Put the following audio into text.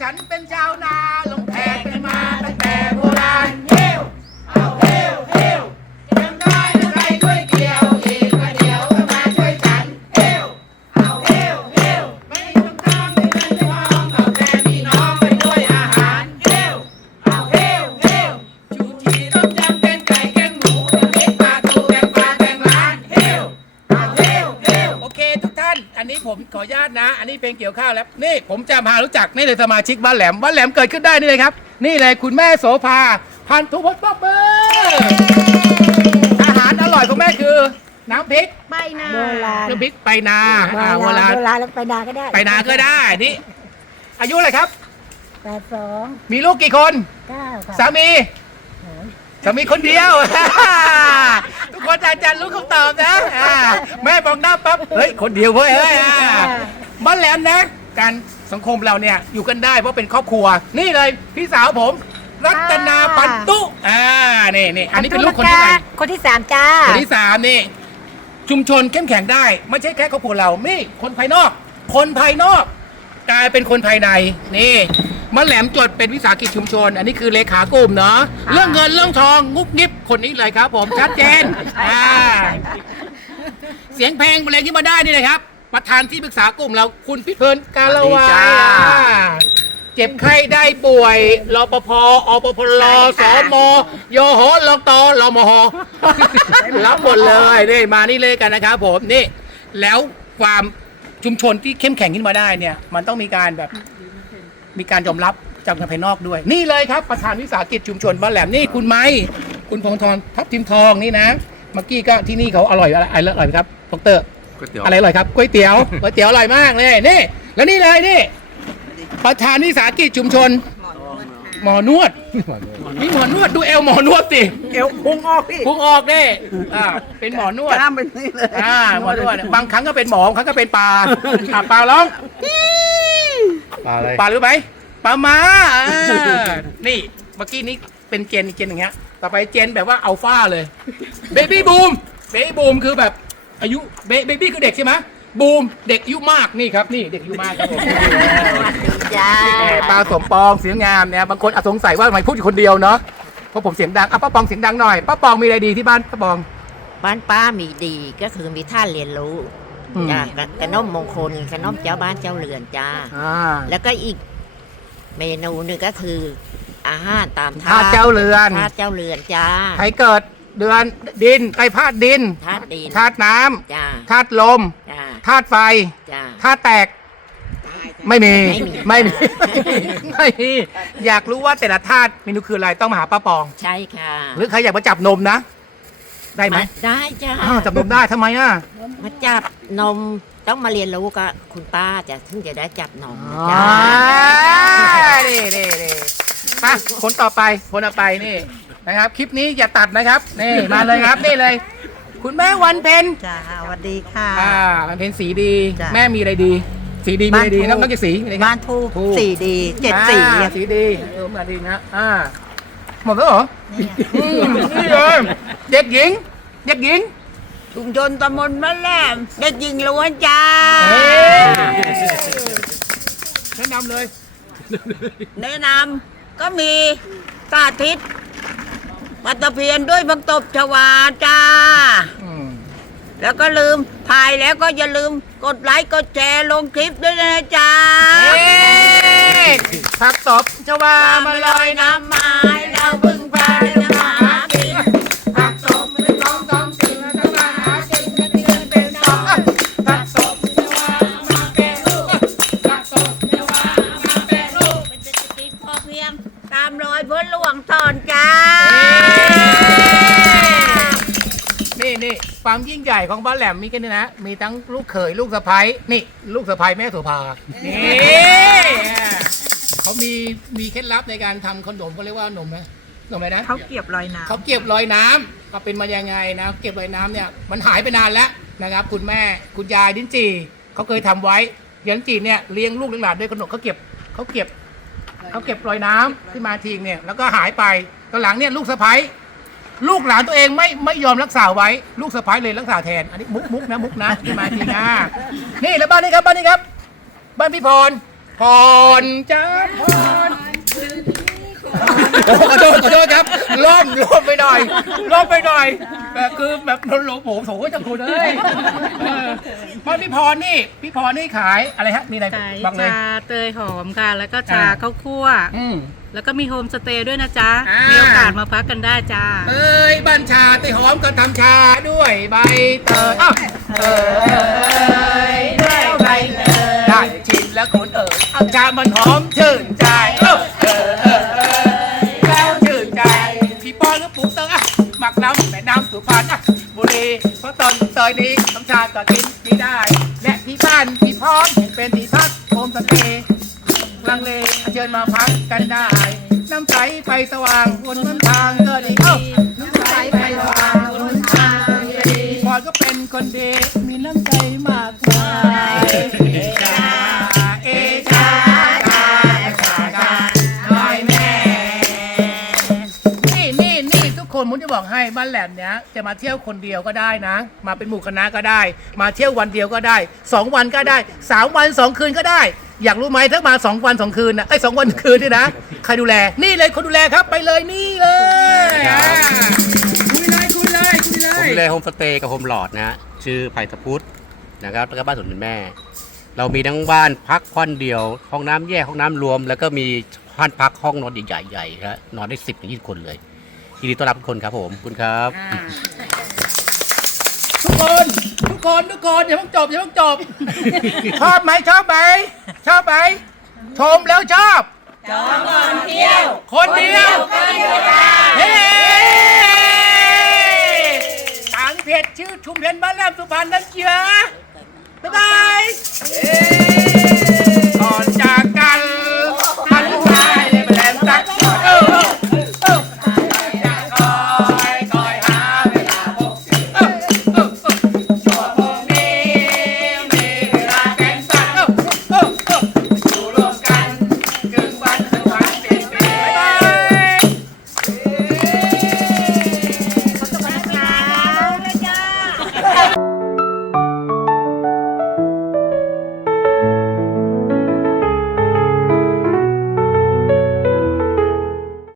ฉันเป็นชาวนาลงแขกกันมาตั้งแต่โบ เพลงเกี่ยวข้าวแล้วนี่ผมจะพารู้จักนี่เลยสมาชิกบ้านแหลมบ้านแหลมเกิดขึ้นได้นี่เลยครับ นี่เลยคุณแม่โสภาพันธุพจน์ป๊อบเบอร์อาหารอร่อยของแม่คือ น้ำพริกไปนาโบราณน้ำพริกไปนาโบอ่าราณโบราณโบราณแล้วไปนาก็ได้ไปนาก็ได้นี่ อายุอะไรครับ แปดสองมีลูกกี่คน เก้าค่ะสามีโอ้ยสามีคนเดียว ทุกคนอาจารย์รู้คำตอบนะอ่าแม่บอกหน้าปั๊บเฮ้ยคนเดียวเว้ยเฮ้ยอ่า บ้านแหลมนะ การสังคมเราเนี่ยอยู่กันได้เพราะเป็นครอบครัว นี่เลยพี่สาวผม รัตนาปันตุอ่านี่นี่อันนี้เป็นลูกคนที่ไหนคนที่สามจ้าคนที่สามนี่ ชุมชนเข้มแข็งได้ ไม่ใช่แค่ครอบครัวเรานี่คนภายนอก คนภายนอก กลายเป็นคนภายในนี่มะแหลมจดเป็นวิสาหกิจชุมชน อันนี้คือเลขากลุ่มเนาะเรื่องเงินเรื่องทองงุบงิบคนนี้เลยครับ ผมชัดเจนอ่าเสียงเพลงเพลงที่มาได้นี่เลยครับ ประธานที่ปรึกษากลุ่มเราคุณพิเพลินกาลวาสวัสดีจ้า เจ็บไข้ได้ป่วยรปภอปพลสมยหลตรมหรับหมดเลยนี่มานี่เลยกันนะครับผมนี่ แล้วความชุมชนที่เข้มแข็งขึ้นมาได้เนี่ย มันต้องมีการแบบ มีการยอมรับจากทางภายนอกด้วย นี่เลยครับ ประธานวิสาหกิจชุมชนบ้านแหลมนี่คุณไม้คุณพงธรทับทิมทองนี่นะเมื่อกี้ก็ที่นี่เขาอร่อยอะไรอะไรอร่อยไหมครับดร ก๋วยเตี๋ยวอะไรอร่อยครับก๋วยเตี๋ยวก๋วยเตี๋ยวอร่อยมากเลยนี่ แล้วนี่เลยนี่ประธานวิสาหกิจชุมชน หมอนวดมีหมอนวดดูเอวหมอนวดสิเอวพุงออกพี่พุงออกเด้อ่าเป็นหมอนวดกล้ามเป็นนี่เลยอ่าหมอนวดบางครั้งก็เป็นหมอบางครั้งก็เป็นปลาอะปลาร้องปลาอะไรปลารู้ไหมปลาม้าอ่านี่เมื่อกี้นี้เป็นเจนอีกเจนอย่างเงี้ยต่อไปเจนแบบว่าอัลฟาเลยเบบี้บูมเบบี้บูมคือแบบ อายุเบบี้คือเด็กใช่ไหมบูมเด็กอายุมากนี่ครับนี่เด็กอายุมากครับผมจ้าแหมปลาสมปองเสียงงามเนี่ยบางคนอาจสงสัยว่าทำไมพูดอยู่คนเดียวเนาะเพราะผมเสียงดังอะป้าปองเสียงดังหน่อยป้าปองมีอะไรดีที่บ้านป้าปอง บ้านป้ามีดีก็คือมีท่านเรียนรู้อืม จ้ะกะกระนมมงคลกระนมเจ้าบ้านเจ้าเรือนจ้า อ่าแล้วก็อีกเมนูหนึ่งก็คือ อาหารตามธาตุเจ้าเรือนธาตุเจ้าเรือนจ้า ใครเกิด เดือนดินใครพาดดินธาตุดินธาตุน้ำจ้าธาตุลมจ้าธาตุไฟจ้า ธาตุแตก ไม่มีไม่มีไม่มี ไม่มี อยากรู้ว่าแต่ละธาตุเมนูคืออะไรต้องมาหาป้าปอง ใช่ค่ะหรือใครอยากมาจับนมนะ ได้ไหมาได้จ้าอ้าวจับนมได้ทำไมอะมาจับนมต้องมาเรียนรู้กับคุณป้าจะถึงจะได้จับนมนะอ่าจ้านี่นี่นี่มาคนต่อไปคนต่อไปนี่ นะครับ คลิปนี้อย่าตัดนะครับนี่มาเลยครับนี่เลย คุณแม่วันเพ็ญจ้าสวัสดีค่ะ อ่าวันเพ็ญสีดี จ้ะ แม่มีอะไรดี สีดีมีอะไรดีบ้านน้องทูน้องกี่สีมีอะไรครับ บ้านทูบทูบ สี่ดีเจ็ดสีอ่าสีดีเออมาดีนะอ่าหมดแล้วเหรออืมนี่เลยเด็กหญิง เด็กหญิง ชุมชนตำบลบ้านแหลมเด็กหญิงล้วนจ้าเฮ้ยแนะนำเลยแนะนำก็มีสาธิต ปัตตเพียนด้วยบังตบชวาจ้า อืมแล้วก็ลืมถ่ายแล้วก็อย่าลืมกดไลค์กดแชร์ลงคลิปด้วยนะจ้าเฮ้ยผักตบชวามาลอยน้ำไม้เราพึ่งพาเรื่องหากินผักตบเป็นของท้องถิ่นชาวบ้านหากินกันเดือนเป็นสองผักตบชวามาแปรรูปผักตบชวามาแปรรูปเป็นเศรษฐกิจพอเพียงตามรอยพ่อหลวงตอนจ้า ความยิ่งใหญ่ของบ้านแหลมมีกันนี่นะ มีทั้งลูกเขยลูกสะใภ้นี่ ลูกสะใภ้แม่โสุภานี่เขามีมีเคล็ดลับในการทำขนมเขาเรียกว่าขนมนะขนมอะไรนะ เขาเก็บรอยน้เขาเก็บรอยน้ำก็เป็นมายังไงนะเก็บรอยน้ำเนี่ยมันหายไปนานแล้วนะครับ คุณแม่คุณยายดินจีเขาเคยทำไว้ยายดินจีเนี่ยเลี้ยงลูกเลี้ยงหลานด้วยขนมเขาเก็บเขาเก็บเขาเก็บรอยน้ำขึ้นมาทิ้งเนี่ยแล้วก็หายไปตอนหลังเนี่ยลูกสะใภ้ ลูกหลานตัวเองไม่ไม่ยอมรักษาไว้ ลูกสะใภ้เลยรักษาแทน อันนี้มุกมุกนะมุกนะขึ้นมาทีนะนี่แล้วบ้านนี้ครับบ้านนี้ครับ บ้านพี่พรพรจ้าพรโอ้ขอโทษขอโทษครับล่มล่มไปหน่อยล่มไปหน่อยแบบคือแบบหลงโผล่โถจังคุณเอ้ยเออเพราะพี่พรนี่ พี่พรนี่ขายอะไรฮะมีอะไรขายบ้างเลยชาเตยหอมค่ะ แล้วก็ชาอ่าข้าวคั่วอืม แล้วก็มีโฮมสเตย์ด้วยนะจ๊ะ อ่ามี มีโอกาสมาพักกันได้จ้า เอ้ยบัญชาไต้หอมก็ทำชาด้วยใบเตยอ้าวเอยด้วยใบเตยได้ชิมแล้วคุณเอ๋ยเอาชามันหอมชื่นใจเอ้าเออเออเออแล้วชื่นใจพี่ปอนก็ปลูกเตยอะหมักน้ำแม่น้ำสุพรรณอะบุรีเพราะตอนเตยนี้น้ำชาก็กินไม่ได้ และที่บ้านพี่พร้อมเห็นเป็นที่พักโฮมสเตย์ ลังเลเชิญมาพักกันได้ น้ำใสไฟสว่างบนหนทางก็ดีเอ้าน้ำใสไฟสว่างบนหนทางก็ดีพอก็เป็นคนดีมีน้ำใจมากมายเอชาเอชาชาชาชาน้อยแม่นี่นี่นี่ทุกคนผมจะบอกให้บ้านแหลมเนี้ยจะมาเที่ยวคนเดียวก็ได้นะ มาเป็นหมู่คณะก็ได้ มาเที่ยววันเดียวก็ได้สองวันก็ได้สามวันสองคืนก็ได้ อยากรู้ไหมถ้ามาสองวันสองคืนนะไอ้ยสองวันคืนนี่นะ ใครดูแล นี่เลยคนดูแลครับ ไปเลยนี่เลยอ่าคุยเลยคุยเลยคุยเลผมยดูแลโฮมสเตย์กับโฮมหลอดนะฮะชื่อไผ่ตะพุทธนะครับแล้วก็บ้านสวนเป็นแม่ เรามีทั้งบ้านพักห้องเดียว ห้องน้ำแยกห้องน้ำรวม แล้วก็มีห้านพักห้องนอนใหญ่ๆใหญ่ๆครับนอนได้สิบถึงยี่สิบคนเลยยินดีต้อนรับทุกคนครับผมขอบคุณครับ ทุกคน ทุกคน ทุกคน อย่าเพิ่งจบ อย่าเพิ่งจบ ชอบไหมชอบไหม ชอบไหมชมแล้วชอบ จองก่อนเที่ยว คนเดียวเฮ้ทางเพจชื่อชุมเพนบ้านแหลมสุพรรณนั่นเชียบ๊ายบาย